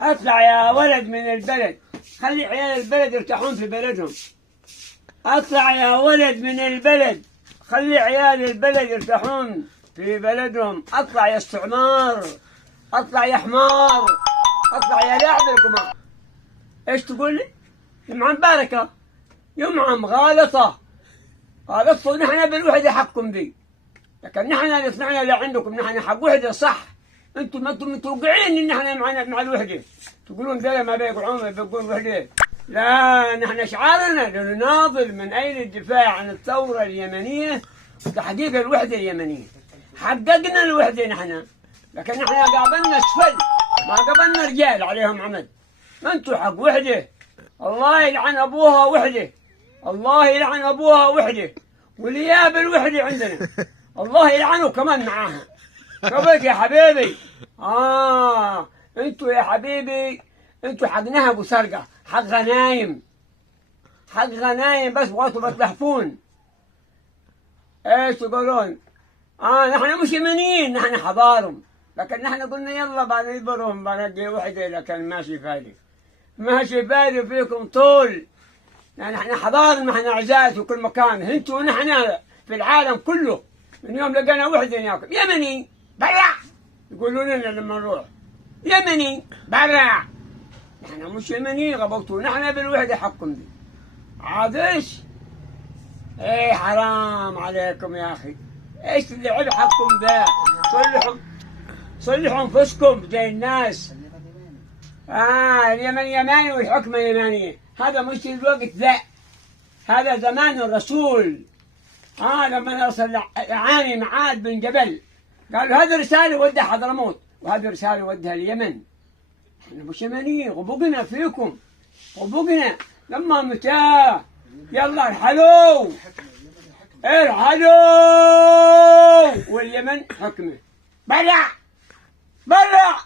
اطلع يا ولد من البلد، خلي عيال البلد يرتاحون في بلدهم. اطلع يا ولد من البلد، خلي عيال البلد يرتاحون في بلدهم. اطلع يا استعمار، اطلع يا حمار، اطلع يا لاعب القمار. ايش تقول لي؟ يمعن بركه، يمعن غالطه، غالطوا نحن بالوحده حقكم دي، لكن نحن اللي طلعنا اللي عندكم نحن حق وحده صح. انتم ما انتم متوقعين ان احنا مع الوحده، تقولون ذولا ما بيقعون ما بيقولون وحده. لا، نحن شعارنا لنناضل من اجل الدفاع عن الثوره اليمنيه وتحقيق الوحده اليمنيه. حققنا الوحده نحن، لكن نحن قابلنا اسفل، ما قابلنا رجال عليهم عمد. ما انتم حق وحده، الله يلعن ابوها وحده، الله يلعن ابوها وحده، والياب الوحده عندنا الله يلعنه كمان معاها. شوفك يا حبيبي، انتوا يا حبيبي انتوا حق نهب وسرقه، حق غنايم، حق غنايم، بس بغيتوا بتلهفون. ايش تقولون؟ نحن مش يمنيين، نحن حضارهم، لكن نحن قلنا يلا بعد نجبرهم بنجي وحده، لكن ماشي فايده، ماشي فايده فيكم طول. نحن حضارنا، نحن اعزاء في كل مكان، انتوا ونحن في العالم كله. من يوم لقينا وحده ناكل يمني برع، يقولوا لنا لما نروح يمني برع. نحن مش يمني غبطوا، نحن بالوحده حقكم دي. عاد ايش؟ ايه حرام عليكم يا اخي، ايش اللي عيب حقكم ذا؟ صلحوا انفسكم زي الناس. اليمن يماني والحكم يماني، هذا مش الوقت ذا، هذا زمان الرسول. لما ارسل عاني معاذ بن جبل قالوا هذه رساله ودها حضرموت، وهذه رساله ودها اليمن. احنا مش يمنيين، غبقنا فيكم، غبقنا. لما متى يلا ارحلوا، ارحلوا، واليمن حكمه برع برع.